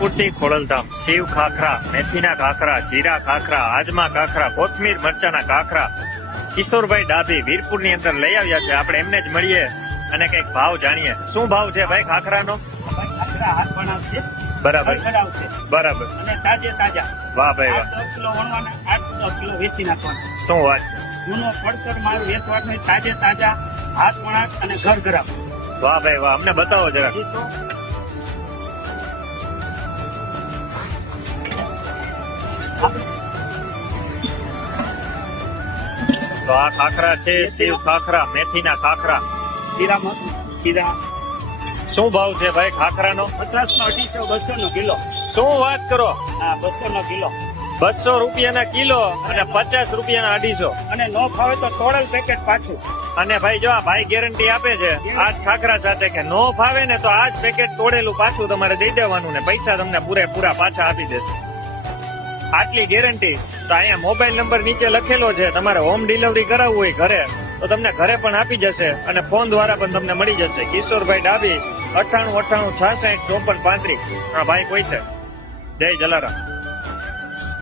વીરપુરથી ખોડલધામ શિવ ખાખરા, મેથીના ખાખરા, જીરા ખાખરા, આજમા ખાખરા, કોથમીર મરચાના ખાખરા કિશોરભાઈ ડાભી વીરપુરની અંદર લઈ આવ્યા છે. આપણે એમને જ મળીએ અને કઈક ભાવ જાણીએ. શું ભાવ છે ભાઈ ખાખરાનો? ખાખરા હાથ બનાવશે, બરાબર કરાવશે બરાબર. અને તાજે તાજા. વાહ ભાઈ વાહ, 8 કિલો વણવાના, 8 કિલો વેચી નાખવાના. શું વાત છે. જૂનો પડતર માલ વેચવાનો, તાજે તાજા હાથ વણાટ અને ઘર ગરામ. વાહ ભાઈ વાહ, અમને બતાવો જરા. તો આ ખાખરા છે શિવ ખાખરા, મેથીના ખાખરા. ખીરા શું ભાવ છે ભાઈ ખાખરાનો? 50 નો 250 200 નો કિલો. શું વાત કરો, હા 200 નો કિલો. 200 રૂપિયાના કિલો અને 50 રૂપિયાના 250. અને નો ખાવે તો તોડેલ પેકેટ પાછું. અને ભાઈ જો આ ભાઈ ગેરંટી આપે છે આજ ખાખરા સાથે કે નો ફાવે ને તો આજ પેકેટ તોડેલું પાછું તમારે દઈ દેવાનું ને પૈસા તમને પૂરેપૂરા પાછા આપી દેશે. આટલી ગેરંટી. તો અહીંયા મોબાઈલ નંબર નીચે લખેલો છે, તમારે હોમ ડિલિવરી કરાવવું હોય ઘરે તો તમને ઘરે પણ આપી જશે અને ફોન દ્વારા પણ તમને મળી જશે. કિશોરભાઈ ડાભી 98 98 66 54 35. હા ભાઈ કોઈ છે. જય જલારામ.